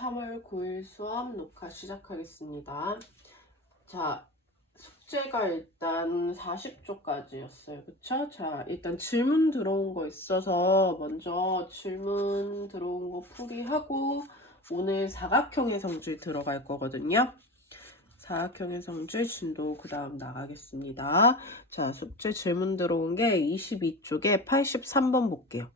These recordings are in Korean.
3월 9일 수업 녹화 시작하겠습니다. 자, 숙제가 일단 40조까지였어요. 그쵸? 자, 일단 질문 들어온 거 있어서 먼저 질문 들어온 거 풀이하고 오늘 사각형의 성질 들어갈 거거든요. 사각형의 성질 진도 그 다음 나가겠습니다. 자, 숙제 질문 들어온 게 22쪽에 83번 볼게요.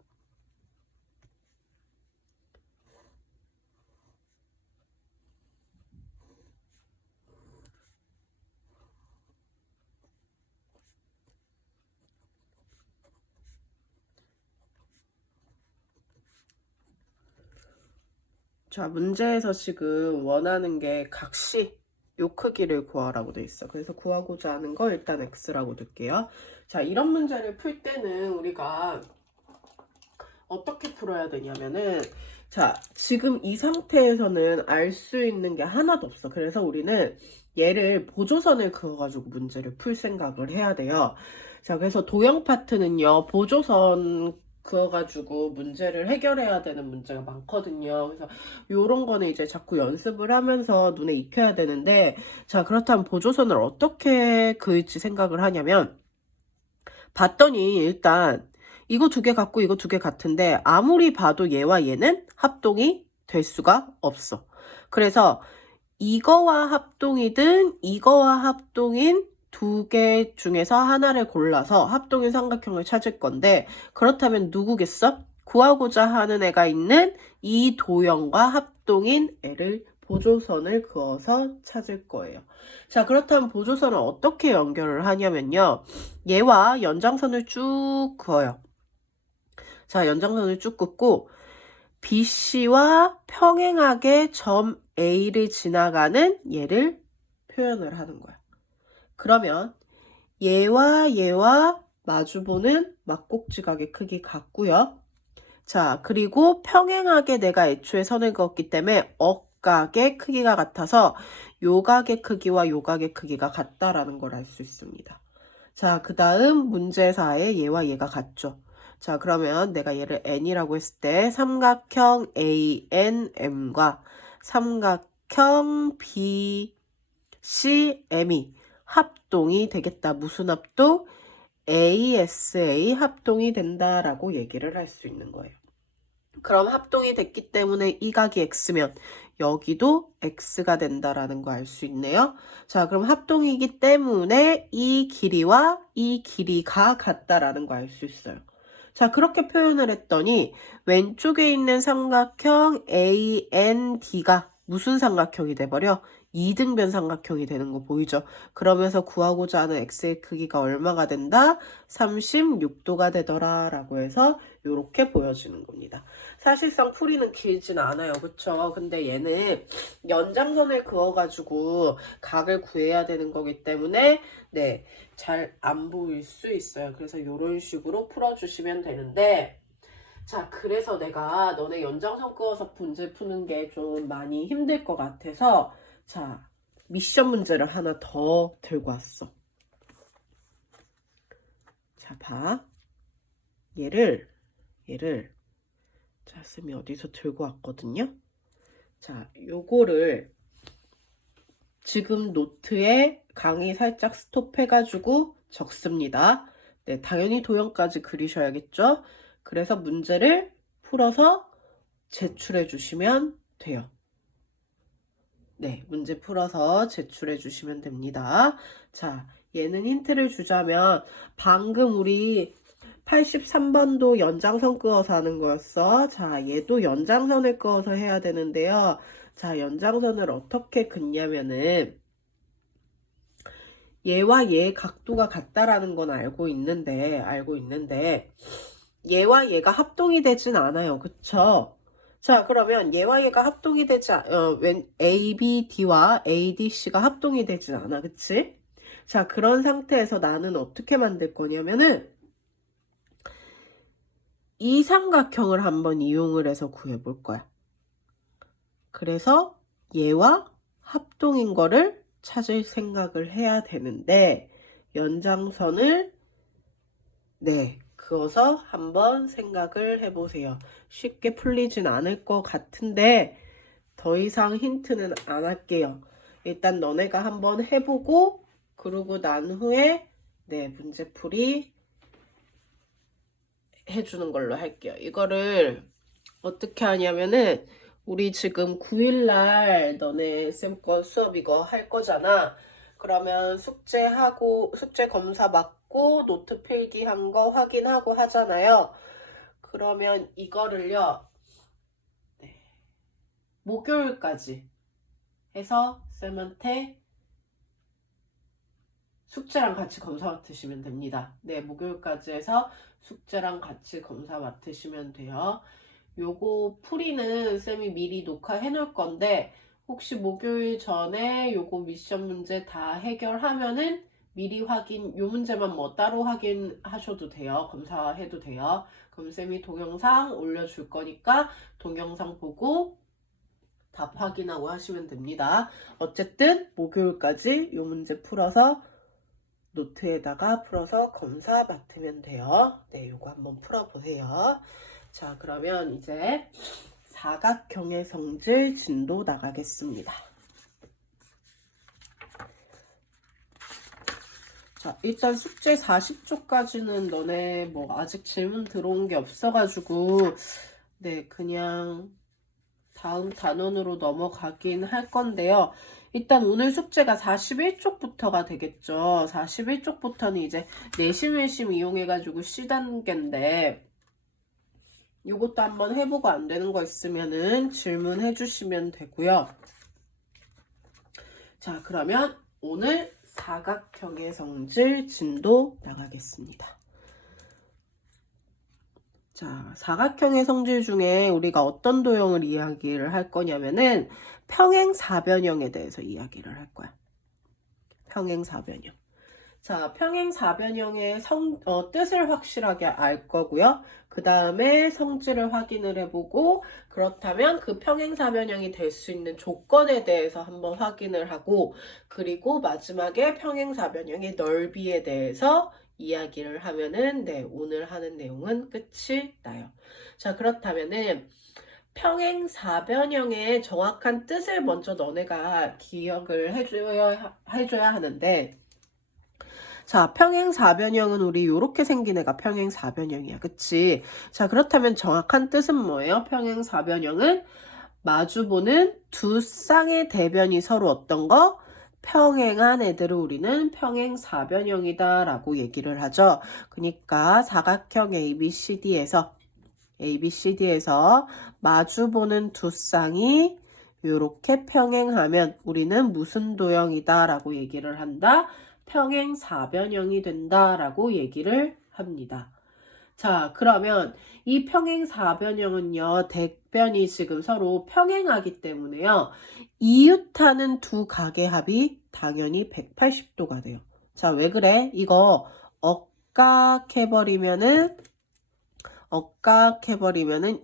자, 문제에서 지금 원하는 게 각시 요 크기를 구하라고 돼 있어. 그래서 구하고자 하는 거 일단 x라고 둘게요. 자, 이런 문제를 풀 때는 우리가 어떻게 풀어야 되냐면은, 자, 지금 이 상태에서는 알 수 있는 게 하나도 없어. 그래서 우리는 얘를 보조선을 그어가지고 문제를 풀 생각을 해야 돼요. 자, 그래서 도형 파트는요, 보조선 그어가지고 문제를 해결해야 되는 문제가 많거든요. 그래서 요런 거는 이제 자꾸 연습을 하면서 눈에 익혀야 되는데, 자, 그렇다면 보조선을 어떻게 그을지 생각을 하냐면, 봤더니 일단 이거 두 개 같고 이거 두 개 같은데 아무리 봐도 얘와 얘는 합동이 될 수가 없어. 그래서 이거와 합동이든 이거와 합동인 두 개 중에서 하나를 골라서 합동인 삼각형을 찾을 건데, 그렇다면 누구겠어? 구하고자 하는 애가 있는 이 도형과 합동인 애를 보조선을 그어서 찾을 거예요. 자, 그렇다면 보조선을 어떻게 연결을 하냐면요, 얘와 연장선을 쭉 그어요. 자, 연장선을 쭉 긋고 BC와 평행하게 점 A를 지나가는 얘를 표현을 하는 거야. 그러면 얘와 마주보는 막꼭지각의 크기 같고요. 자, 그리고 평행하게 내가 애초에 선을 그었기 때문에 억각의 크기가 같아서 요 각의 크기와 요 각의 크기가 같다라는 걸 알 수 있습니다. 자, 그 다음 문제사에 얘와 얘가 같죠. 자, 그러면 내가 얘를 n이라고 했을 때 삼각형 ANM과 삼각형 BCM이 합동이 되겠다. 무슨 합동? ASA 합동이 된다라고 얘기를 할 수 있는 거예요. 그럼 합동이 됐기 때문에 이 각이 x면 여기도 x가 된다라는 거 알 수 있네요. 자, 그럼 합동이기 때문에 이 길이와 이 길이가 같다라는 거 알 수 있어요. 자, 그렇게 표현을 했더니 왼쪽에 있는 삼각형 AND가 무슨 삼각형이 돼버려? 이등변 삼각형이 되는 거 보이죠? 그러면서 구하고자 하는 x의 크기가 얼마가 된다? 36도가 되더라 라고 해서 이렇게 보여지는 겁니다. 사실상 풀이는 길진 않아요. 그쵸? 근데 얘는 연장선을 그어가지고 각을 구해야 되는 거기 때문에 네, 잘 안 보일 수 있어요. 그래서 이런 식으로 풀어주시면 되는데, 자, 그래서 내가 너네 연장선 그어서 문제 푸는 게 좀 많이 힘들 것 같아서, 자, 미션 문제를 하나 더 들고 왔어. 자, 봐. 얘를 자, 쌤이 어디서 들고 왔거든요. 자, 요거를 지금 노트에 강의 살짝 스톱해가지고 적습니다. 네, 당연히 도형까지 그리셔야겠죠. 그래서 문제를 풀어서 제출해 주시면 돼요. 네, 문제 풀어서 제출해 주시면 됩니다. 자, 얘는 힌트를 주자면 방금 우리 83번도 연장선 그어서 하는 거였어. 자, 얘도 연장선을 그어서 해야 되는데요. 자, 연장선을 어떻게 긋냐면은 얘와 얘의 각도가 같다라는 건 알고 있는데 얘와 얘가 합동이 되진 않아요. 그쵸? 자, 그러면 얘와 얘가 합동이 되지 ABD와 ADC가 합동이 되진 않아. 그치? 자, 그런 상태에서 나는 어떻게 만들 거냐면은 이 삼각형을 한번 이용을 해서 구해볼 거야. 그래서 얘와 합동인 거를 찾을 생각을 해야 되는데, 연장선을 네, 그어서 한번 생각을 해보세요. 쉽게 풀리진 않을 것 같은데 더 이상 힌트는 안 할게요. 일단 너네가 한번 해보고 그러고 난 후에 네, 문제풀이 해주는 걸로 할게요. 이거를 어떻게 하냐면은 우리 지금 9일날 너네 쌤거 수업 이거 할 거잖아. 그러면 숙제하고 숙제 검사 받고 노트 필기한 거 확인하고 하잖아요. 그러면 이거를요. 네, 목요일까지 해서 쌤한테 숙제랑 같이 검사 맡으시면 됩니다. 네, 목요일까지 해서 숙제랑 같이 검사 맡으시면 돼요. 요거 풀이는 쌤이 미리 녹화해 놓을 건데 혹시 목요일 전에 요거 미션 문제 다 해결하면은 미리 확인, 요 문제만 뭐 따로 확인하셔도 돼요. 검사해도 돼요. 그럼 쌤이 동영상 올려줄 거니까 동영상 보고 답 확인하고 하시면 됩니다. 어쨌든 목요일까지 요 문제 풀어서 노트에다가 풀어서 검사 맡으면 돼요. 네, 요거 한번 풀어보세요. 자, 그러면 이제 사각형의 성질 진도 나가겠습니다. 자, 일단 숙제 40쪽까지는 너네 뭐 아직 질문 들어온 게 없어가지고 네, 그냥 다음 단원으로 넘어가긴 할 건데요. 일단 오늘 숙제가 41쪽부터가 되겠죠. 41쪽부터는 이제 내심 외심 이용해가지고 C단계인데 요것도 한번 해보고 안 되는 거 있으면은 질문해 주시면 되고요. 자, 그러면 오늘 사각형의 성질 진도 나가겠습니다. 자, 사각형의 성질 중에 우리가 어떤 도형을 이야기를 할 거냐면은 평행사변형에 대해서 이야기를 할 거야. 평행사변형. 자, 평행사변형의 뜻을 확실하게 알 거고요. 그 다음에 성질을 확인을 해보고 그렇다면 그 평행사변형이 될 수 있는 조건에 대해서 한번 확인을 하고 그리고 마지막에 평행사변형의 넓이에 대해서 이야기를 하면은 네, 오늘 하는 내용은 끝이 나요. 자, 그렇다면은 평행사변형의 정확한 뜻을 먼저 너네가 기억을 해줘야 하는데 자, 평행사변형은 우리 이렇게 생긴 애가 평행사변형이야. 그치? 자, 그렇다면 정확한 뜻은 뭐예요? 평행사변형은 마주보는 두 쌍의 대변이 서로 어떤 거? 평행한 애들을 우리는 평행사변형이다 라고 얘기를 하죠. 그러니까 사각형 ABCD에서 마주보는 두 쌍이 이렇게 평행하면 우리는 무슨 도형이다 라고 얘기를 한다? 평행사변형이 된다라고 얘기를 합니다. 자, 그러면 이 평행사변형은요, 대변이 지금 서로 평행하기 때문에요, 이웃하는 두 각의 합이 당연히 180도가 돼요. 자, 왜 그래? 이거 억각해버리면은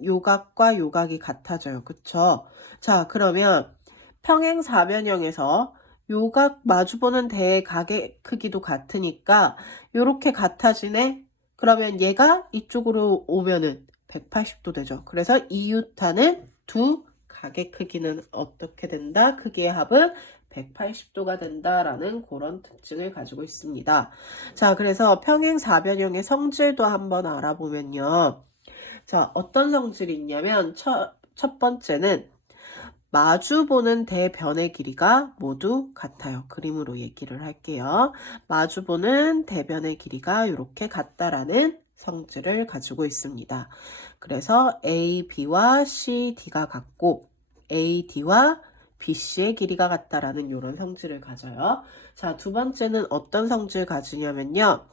요각과 요각이 같아져요. 그쵸? 자, 그러면 평행사변형에서 요각 마주보는 대각의 크기도 같으니까 요렇게 같아지네. 그러면 얘가 이쪽으로 오면은 180도 되죠. 그래서 이웃하는 두 각의 크기는 어떻게 된다? 크기의 합은 180도가 된다라는 그런 특징을 가지고 있습니다. 자, 그래서 평행사변형의 성질도 한번 알아보면요. 자, 어떤 성질이 있냐면 첫 번째는 마주보는 대변의 길이가 모두 같아요. 그림으로 얘기를 할게요. 마주보는 대변의 길이가 이렇게 같다라는 성질을 가지고 있습니다. 그래서 A, B와 C, D가 같고 A, D와 BC의 길이가 같다라는 이런 성질을 가져요. 자, 두 번째는 어떤 성질 가지냐면요.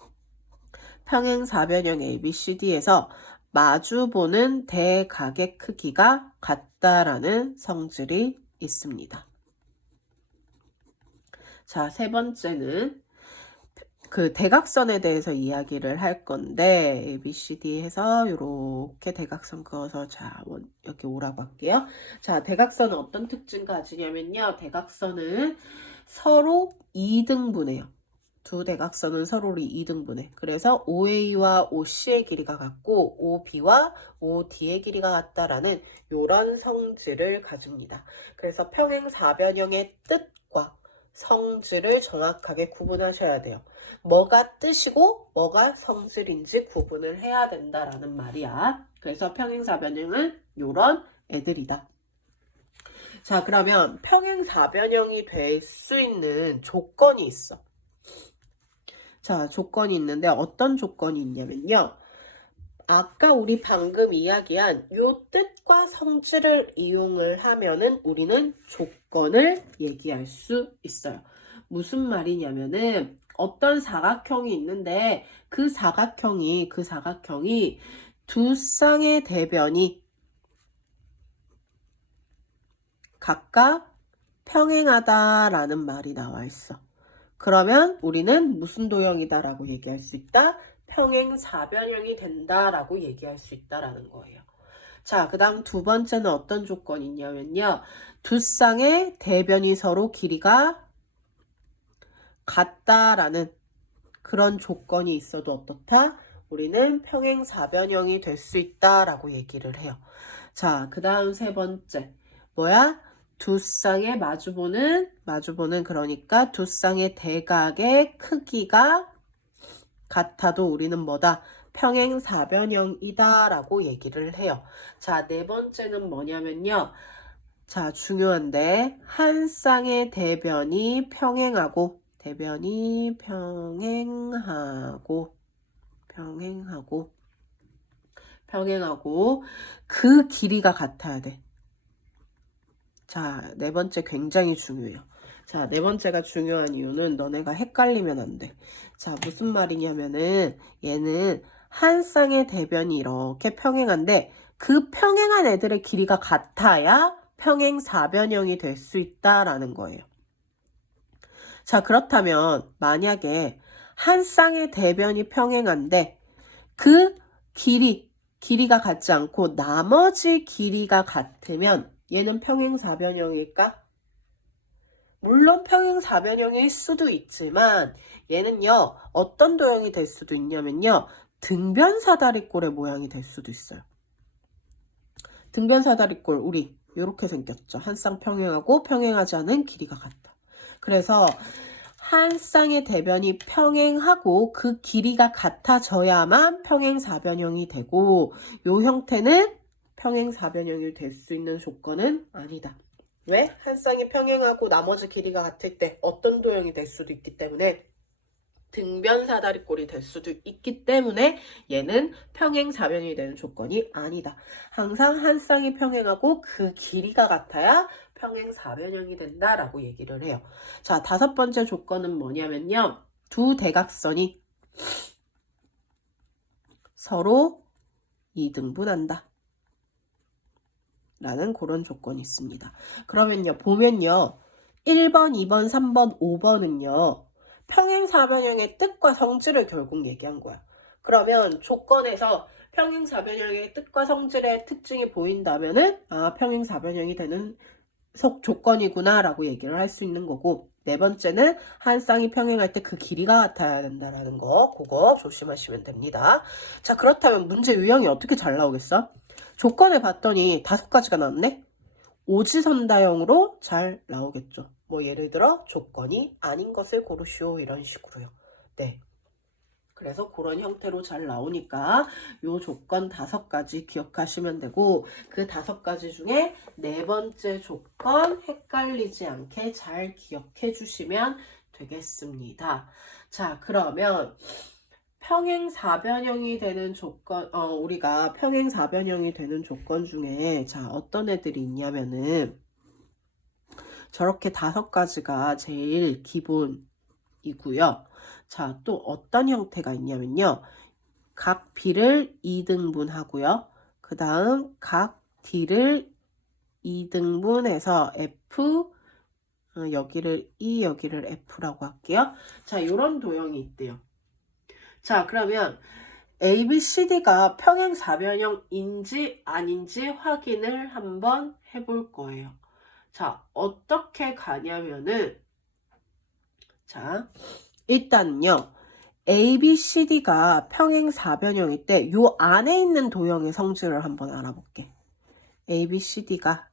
평행사변형 ABCD에서 마주보는 대각의 크기가 같다라는 성질이 있습니다. 자, 세 번째는 그 대각선에 대해서 이야기를 할 건데 ABCD 해서 이렇게 대각선 그어서 자, 여기 오라고 할게요. 자, 대각선은 어떤 특징 가지냐면요. 대각선은 서로 2등분해요. 두 대각선은 서로를 2등분해. 그래서 OA와 OC의 길이가 같고 OB와 OD의 길이가 같다라는 이런 성질을 가집니다. 그래서 평행사변형의 뜻과 성질을 정확하게 구분하셔야 돼요. 뭐가 뜻이고 뭐가 성질인지 구분을 해야 된다라는 말이야. 그래서 평행사변형은 이런 애들이다. 자, 그러면 평행사변형이 될 수 있는 조건이 있어. 자, 조건이 있는데 어떤 조건이 있냐면요. 아까 우리 방금 이야기한 요 뜻과 성질을 이용을 하면은 우리는 조건을 얘기할 수 있어요. 무슨 말이냐면은 어떤 사각형이 있는데 그 사각형이 두 쌍의 대변이 각각 평행하다라는 말이 나와 있어. 그러면 우리는 무슨 도형이다라고 얘기할 수 있다? 평행사변형이 된다라고 얘기할 수 있다라는 거예요. 자, 그 다음 두 번째는 어떤 조건이 있냐면요. 두 쌍의 대변이 서로 길이가 같다라는 그런 조건이 있어도 어떻다? 우리는 평행사변형이 될 수 있다라고 얘기를 해요. 자, 그 다음 세 번째. 뭐야? 두 쌍의 마주보는 그러니까 두 쌍의 대각의 크기가 같아도 우리는 뭐다? 평행사변형이다 라고 얘기를 해요. 자, 네 번째는 뭐냐면요. 자, 중요한데 한 쌍의 대변이 평행하고 그 길이가 같아야 돼. 자, 네 번째 굉장히 중요해요. 자, 네 번째가 중요한 이유는 너네가 헷갈리면 안 돼. 자, 무슨 말이냐면은 얘는 한 쌍의 대변이 이렇게 평행한데 그 평행한 애들의 길이가 같아야 평행사변형이 될 수 있다라는 거예요. 자, 그렇다면 만약에 한 쌍의 대변이 평행한데 그 길이가 같지 않고 나머지 길이가 같으면 얘는 평행사변형일까? 물론 평행사변형일 수도 있지만 얘는요 어떤 도형이 될 수도 있냐면요 등변사다리꼴의 모양이 될 수도 있어요. 등변사다리꼴 우리 이렇게 생겼죠. 한 쌍 평행하고 평행하지 않은 길이가 같다. 그래서 한 쌍의 대변이 평행하고 그 길이가 같아져야만 평행사변형이 되고 이 형태는 평행사변형이 될 수 있는 조건은 아니다. 왜? 한 쌍이 평행하고 나머지 길이가 같을 때 어떤 도형이 될 수도 있기 때문에 등변사다리꼴이 될 수도 있기 때문에 얘는 평행사변이 되는 조건이 아니다. 항상 한 쌍이 평행하고 그 길이가 같아야 평행사변형이 된다라고 얘기를 해요. 자, 다섯 번째 조건은 뭐냐면요. 두 대각선이 서로 2등분한다. 라는 그런 조건이 있습니다. 그러면요, 보면요. 1번, 2번, 3번, 5번은요. 평행사변형의 뜻과 성질을 결국 얘기한 거야. 그러면 조건에서 평행사변형의 뜻과 성질의 특징이 보인다면은 평행사변형이 되는 조건이구나 라고 얘기를 할 수 있는 거고 네 번째는 한 쌍이 평행할 때 그 길이가 같아야 된다라는 거 그거 조심하시면 됩니다. 자, 그렇다면 문제 유형이 어떻게 잘 나오겠어? 조건을 봤더니 5가지가 나왔네? 오지선다형으로 잘 나오겠죠. 뭐 예를 들어 조건이 아닌 것을 고르시오 이런 식으로요. 네. 그래서 그런 형태로 잘 나오니까 요 조건 5가지 기억하시면 되고 그 5가지 중에 네 번째 조건 헷갈리지 않게 잘 기억해 주시면 되겠습니다. 자, 그러면 평행사변형이 되는 조건, 우리가 평행사변형이 되는 조건 중에 자, 어떤 애들이 있냐면은 저렇게 5가지가 제일 기본이고요. 자, 또 어떤 형태가 있냐면요. 각 B를 2등분 하고요. 그 다음 각 D를 2등분해서 F, 여기를 E, 여기를 F라고 할게요. 자, 이런 도형이 있대요. 자, 그러면 ABCD가 평행사변형인지 아닌지 확인을 한번 해볼 거예요. 자, 어떻게 가냐면은 자, 일단요. A, B, C, D가 평행사변형일 때 요 안에 있는 도형의 성질을 한번 알아볼게. A, B, C, D가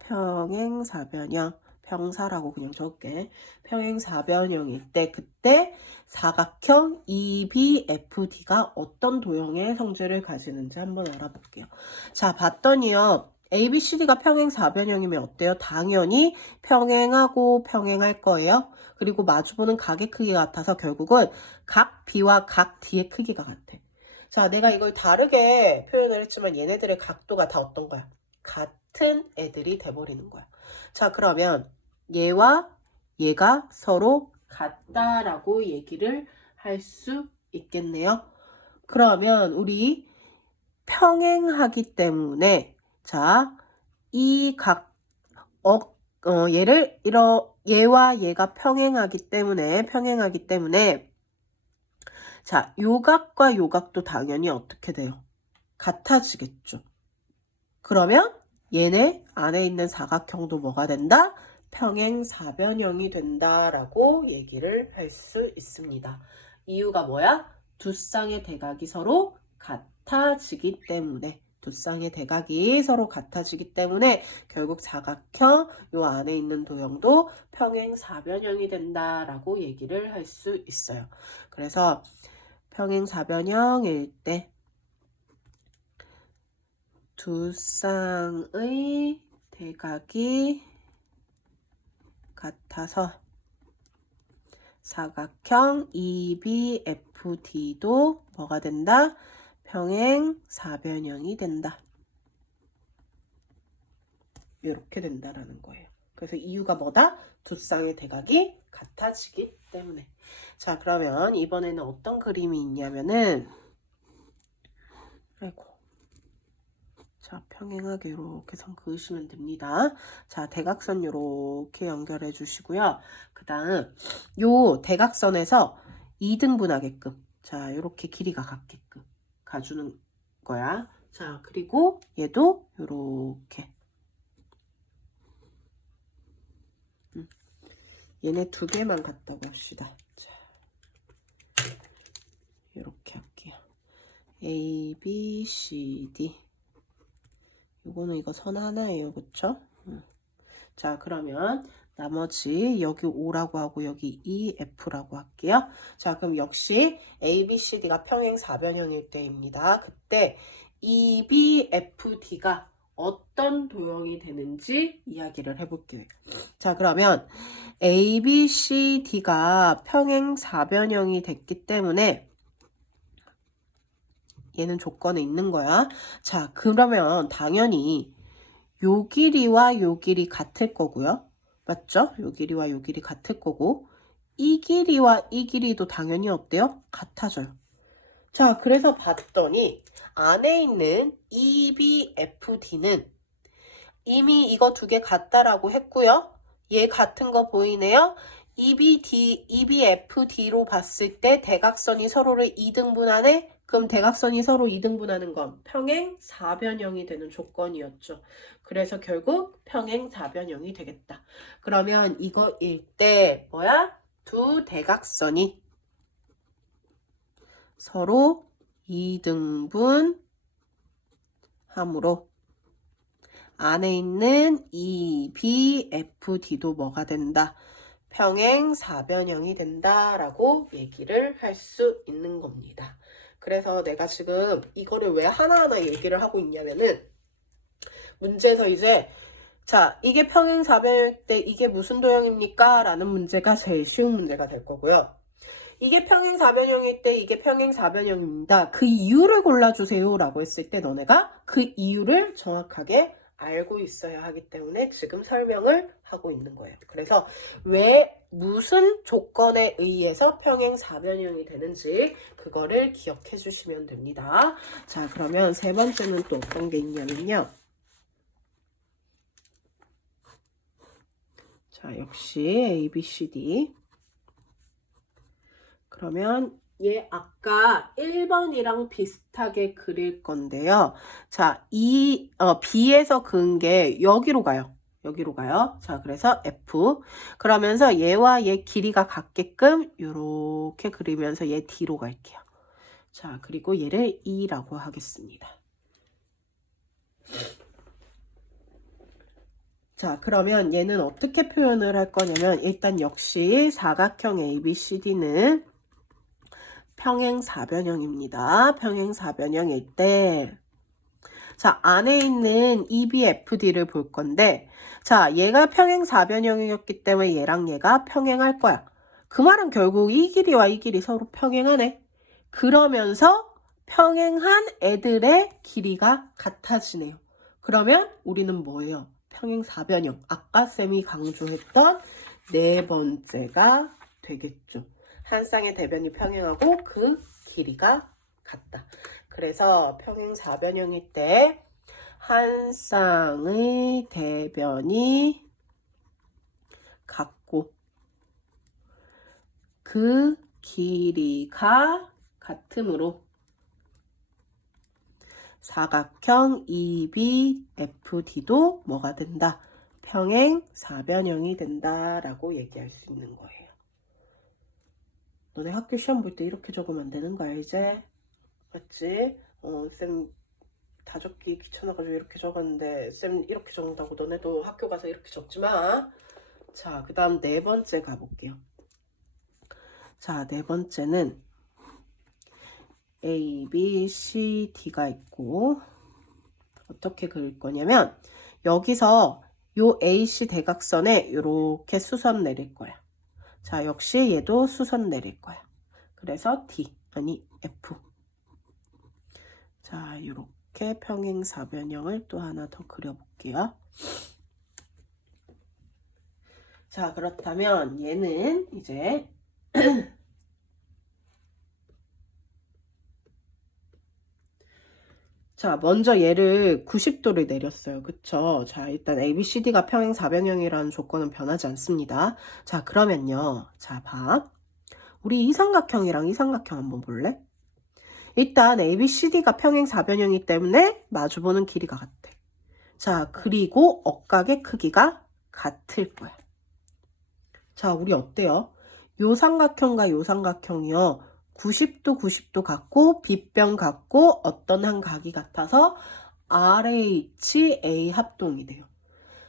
평행사변형, 평사라고 그냥 적을게. 평행사변형일 때 그때 사각형 EBFD가 어떤 도형의 성질을 가지는지 한번 알아볼게요. 자, 봤더니요. ABCD가 평행사변형이면 어때요? 당연히 평행하고 평행할 거예요. 그리고 마주보는 각의 크기가 같아서 결국은 각 B와 각 D의 크기가 같아. 자, 내가 이걸 다르게 표현을 했지만 얘네들의 각도가 다 어떤 거야? 같은 애들이 돼버리는 거야. 자, 그러면 얘와 얘가 서로 같다라고 얘기를 할 수 있겠네요. 그러면 우리 평행하기 때문에 자, 이 얘를 얘와 얘가 평행하기 때문에 자, 요각과 요각도 당연히 어떻게 돼요? 같아지겠죠. 그러면 얘네 안에 있는 사각형도 뭐가 된다? 평행사변형이 된다라고 얘기를 할 수 있습니다. 이유가 뭐야? 두 쌍의 대각이 서로 같아지기 때문에 결국 사각형 요 안에 있는 도형도 평행사변형이 된다라고 얘기를 할 수 있어요. 그래서 평행사변형일 때 두 쌍의 대각이 같아서 사각형 EBFD도 뭐가 된다? 평행사변형이 된다. 이렇게 된다라는 거예요. 그래서 이유가 뭐다? 두 쌍의 대각이 같아지기 때문에. 자, 그러면 이번에는 어떤 그림이 있냐면은 자, 평행하게 이렇게 선 그으시면 됩니다. 자, 대각선 이렇게 연결해 주시고요. 그 다음 요 대각선에서 2등분하게끔 자, 이렇게 길이가 같게끔 가주는 거야. 자, 그리고 얘도 이렇게 얘네 두 개만 갖다고 합시다. 자, 이렇게 할게요. A, B, C, D. 이거는 이거 선 하나예요. 그쵸? 자, 그러면 나머지 여기 O라고 하고 여기 EF라고 할게요. 자, 그럼 역시 A, B, C, D가 평행사변형일 때입니다. 그때 EBFD가 어떤 도형이 되는지 이야기를 해볼게요. 자, 그러면 A, B, C, D가 평행사변형이 됐기 때문에 얘는 조건에 있는 거야. 자, 그러면 당연히 요 길이와 요 길이 같을 거고요. 맞죠? 요 길이와 요 길이 같을 거고 이 길이와 이 길이도 당연히 어때요? 같아져요. 자, 그래서 봤더니 안에 있는 EBFD는 이미 이거 두 개 같다라고 했고요. 얘 같은 거 보이네요. EBFD로 봤을 때 대각선이 서로를 2등분하네? 그럼 대각선이 서로 2등분하는 건 평행사변형이 되는 조건이었죠. 그래서 결국 평행사변형이 되겠다. 그러면 이거일 때 뭐야? 두 대각선이 서로 2등분 함으로 안에 있는 EBFD도 뭐가 된다? 평행사변형이 된다라고 얘기를 할 수 있는 겁니다. 그래서 내가 지금 이거를 왜 하나하나 얘기를 하고 있냐면은 문제에서 이제 자, 이게 평행사변일 때 이게 무슨 도형입니까? 라는 문제가 제일 쉬운 문제가 될 거고요. 이게 평행사변형일 때 이게 평행사변형입니다. 그 이유를 골라주세요 라고 했을 때 너네가 그 이유를 정확하게 알고 있어야 하기 때문에 지금 설명을 하고 있는 거예요. 그래서 왜 무슨 조건에 의해서 평행사변형이 되는지 그거를 기억해 주시면 됩니다. 자, 그러면 세 번째는 또 어떤 게 있냐면요. 자, 역시 A, B, C, D. 그러면 얘 아까 1번이랑 비슷하게 그릴 건데요. 자, B에서 그은 게 여기로 가요. 여기로 가요. 자, 그래서 F. 그러면서 얘와 얘 길이가 같게끔 이렇게 그리면서 얘 D로 갈게요. 자, 그리고 얘를 E라고 하겠습니다. 자, 그러면 얘는 어떻게 표현을 할 거냐면 일단 역시 사각형 ABCD는 평행사변형입니다. 평행사변형일 때 자, 안에 있는 EBFD를 볼 건데 자, 얘가 평행사변형이었기 때문에 얘랑 얘가 평행할 거야. 그 말은 결국 이 길이와 이 길이 서로 평행하네. 그러면서 평행한 애들의 길이가 같아지네요. 그러면 우리는 뭐예요? 평행사변형. 아까 쌤이 강조했던 네 번째가 되겠죠. 한 쌍의 대변이 평행하고 그 길이가 같다. 그래서 평행사변형일 때 한 쌍의 대변이 같고 그 길이가 같으므로 사각형 EBFD도 뭐가 된다? 평행사변형이 된다라고 얘기할 수 있는 거예요. 너네 학교 시험 볼 때 이렇게 적으면 안 되는 거 알지? 맞지? 쌤 다 적기 귀찮아가지고 이렇게 적었는데 쌤 이렇게 적는다고 너네도 학교 가서 이렇게 적지 마. 자, 그 다음 네 번째 가볼게요. 자, 네 번째는 A, B, C, D가 있고 어떻게 그릴 거냐면 여기서 요 AC 대각선에 이렇게 수선 내릴 거야. 자, 역시 얘도 수선 내릴 거야. 그래서 D, 아니 F. 자, 이렇게 평행사변형을 또 하나 더 그려볼게요. 자, 그렇다면 얘는 이제 자, 먼저 얘를 90도를 내렸어요. 그쵸? 자, 일단 ABCD가 평행사변형이라는 조건은 변하지 않습니다. 자, 그러면요. 자, 봐. 우리 이 삼각형이랑 이 삼각형 한번 볼래? 일단 ABCD가 평행사변형이기 때문에 마주보는 길이가 같아. 자, 그리고 억각의 크기가 같을 거야. 자, 우리 어때요? 요 삼각형과 요 삼각형이요. 90도 90도 같고 빗변 같고 어떤 한 각이 같아서 RHA 합동이 돼요.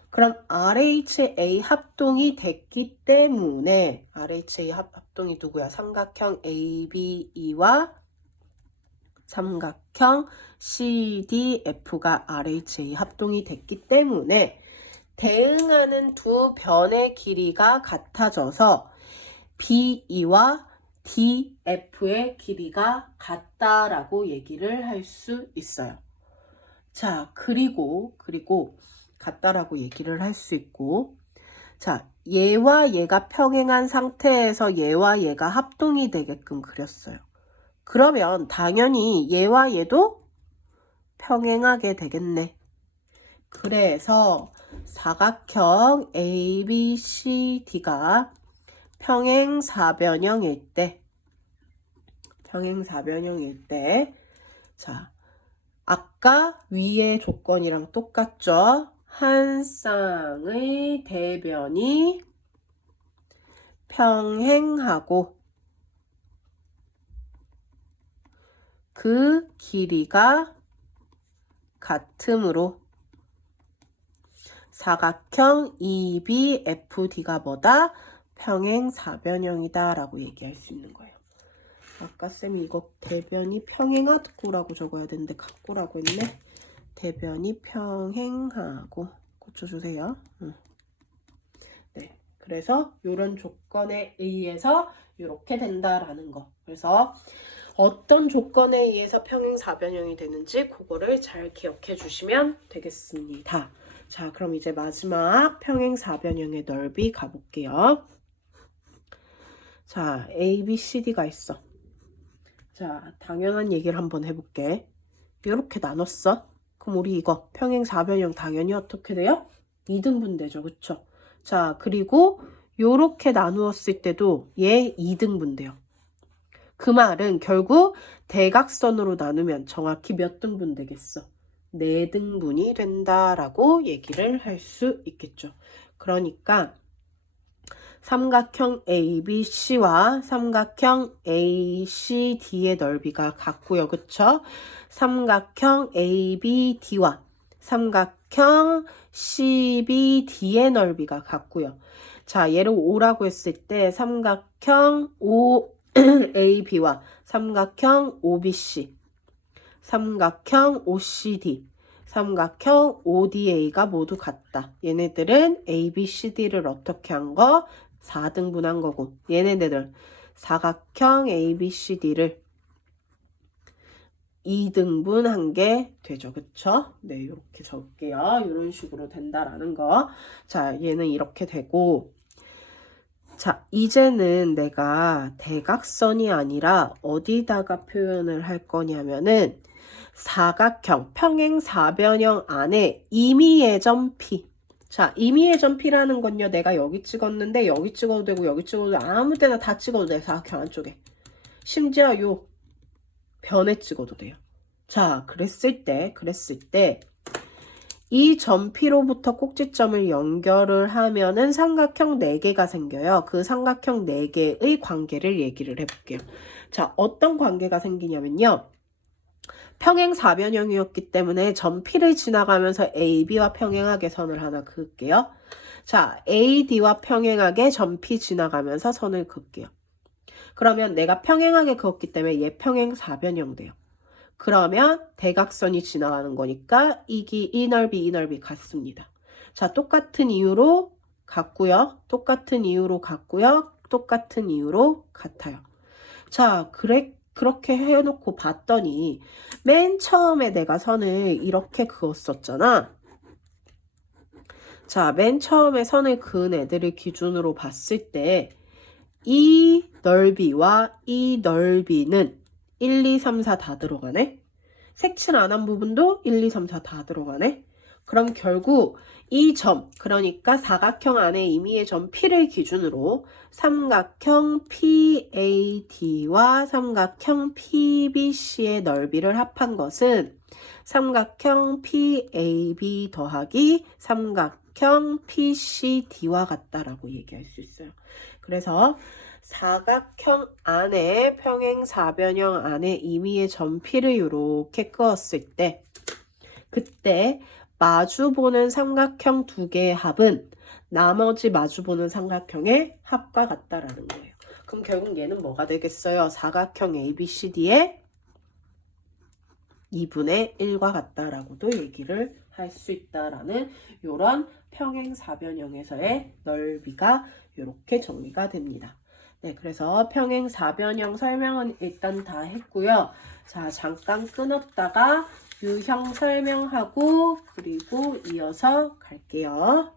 그럼 RHA 합동이 됐기 때문에 RHA 합동이 누구야? 삼각형 ABE와 삼각형 CDF가 RHA 합동이 됐기 때문에 대응하는 두 변의 길이가 같아져서 BE와 DF의 길이가 같다라고 얘기를 할 수 있어요. 자, 그리고 같다라고 얘기를 할 수 있고 자, 얘와 얘가 평행한 상태에서 얘와 얘가 합동이 되게끔 그렸어요. 그러면 당연히 얘와 얘도 평행하게 되겠네. 그래서 사각형 ABCD가 평행사변형일 때, 자, 아까 위의 조건이랑 똑같죠? 한 쌍의 대변이 평행하고 그 길이가 같으므로 사각형 EBFD가 뭐다? 평행사변형이다 라고 얘기할 수 있는 거예요. 아까 쌤이 이거 대변이 평행하고라고 적어야 되는데 같고라고 했네. 대변이 평행하고 고쳐주세요. 네, 그래서 이런 조건에 의해서 이렇게 된다라는 거. 그래서 어떤 조건에 의해서 평행사변형이 되는지 그거를 잘 기억해 주시면 되겠습니다. 자, 그럼 이제 마지막 평행사변형의 넓이 가볼게요. 자, A, B, C, D가 있어. 자, 당연한 얘기를 한번 해볼게. 이렇게 나눴어. 그럼 우리 이거 평행사변형 당연히 어떻게 돼요? 2등분되죠. 그쵸? 자, 그리고 요렇게 나누었을 때도 얘 2등분돼요. 그 말은 결국 대각선으로 나누면 정확히 몇 등분 되겠어? 4등분이 된다라고 얘기를 할 수 있겠죠. 그러니까 삼각형 ABC와 삼각형 ACD의 넓이가 같고요. 그쵸? 삼각형 ABD와 삼각형 CBD의 넓이가 같고요. 자, 얘를 5라고 했을 때 삼각형 OAB와 삼각형 OBC, 삼각형 OCD, 삼각형 ODA가 모두 같다. 얘네들은 ABCD를 어떻게 한 거? 4등분한 거고, 얘네들 사각형 ABCD를 2등분한 게 되죠. 그쵸? 네, 이렇게 적을게요. 이런 식으로 된다라는 거. 자, 얘는 이렇게 되고, 자, 이제는 내가 대각선이 아니라 어디다가 표현을 할 거냐면은 사각형, 평행사변형 안에 임의의 점 P. 자, 임의의 점 P라는 건요, 내가 여기 찍었는데 여기 찍어도 되고 여기 찍어도 되고 아무 때나 다 찍어도 돼, 사각형 안쪽에. 심지어 요 변에 찍어도 돼요. 자, 그랬을 때 이 점 P로부터 꼭지점을 연결을 하면은 삼각형 4개가 생겨요. 그 삼각형 4개의 관계를 얘기를 해볼게요. 자, 어떤 관계가 생기냐면요. 평행사변형이었기 때문에 점 P를 지나가면서 AB와 평행하게 선을 하나 그을게요. 자, AD와 평행하게 점 P 지나가면서 선을 그을게요. 그러면 내가 평행하게 그었기 때문에 얘 평행사변형 돼요. 그러면 대각선이 지나가는 거니까 이 넓이 같습니다. 자, 똑같은 이유로 같고요. 똑같은 이유로 같고요. 똑같은 이유로 같아요. 자, 그렇게 해놓고 봤더니 맨 처음에 내가 선을 이렇게 그었었잖아. 자, 맨 처음에 선을 그은 애들을 기준으로 봤을 때 이 넓이와 이 넓이는 1, 2, 3, 4 다 들어가네. 색칠 안 한 부분도 1, 2, 3, 4 다 들어가네. 그럼 결국 이 점, 그러니까 사각형 안에 임의의 점 P를 기준으로 삼각형 PAD와 삼각형 PBC의 넓이를 합한 것은 삼각형 PAB 더하기 삼각형 PCD와 같다라고 얘기할 수 있어요. 그래서 사각형 안에 평행사변형 안에 임의의 점 P를 이렇게 그었을 때 그때 마주보는 삼각형 2개의 합은 나머지 마주보는 삼각형의 합과 같다라는 거예요. 그럼 결국 얘는 뭐가 되겠어요? 사각형 ABCD의 2분의 1과 같다라고도 얘기를 할 수 있다라는 이런 평행사변형에서의 넓이가 이렇게 정리가 됩니다. 네, 그래서 평행사변형 설명은 일단 다 했고요. 자, 잠깐 끊었다가 유형 설명하고 그리고 이어서 갈게요.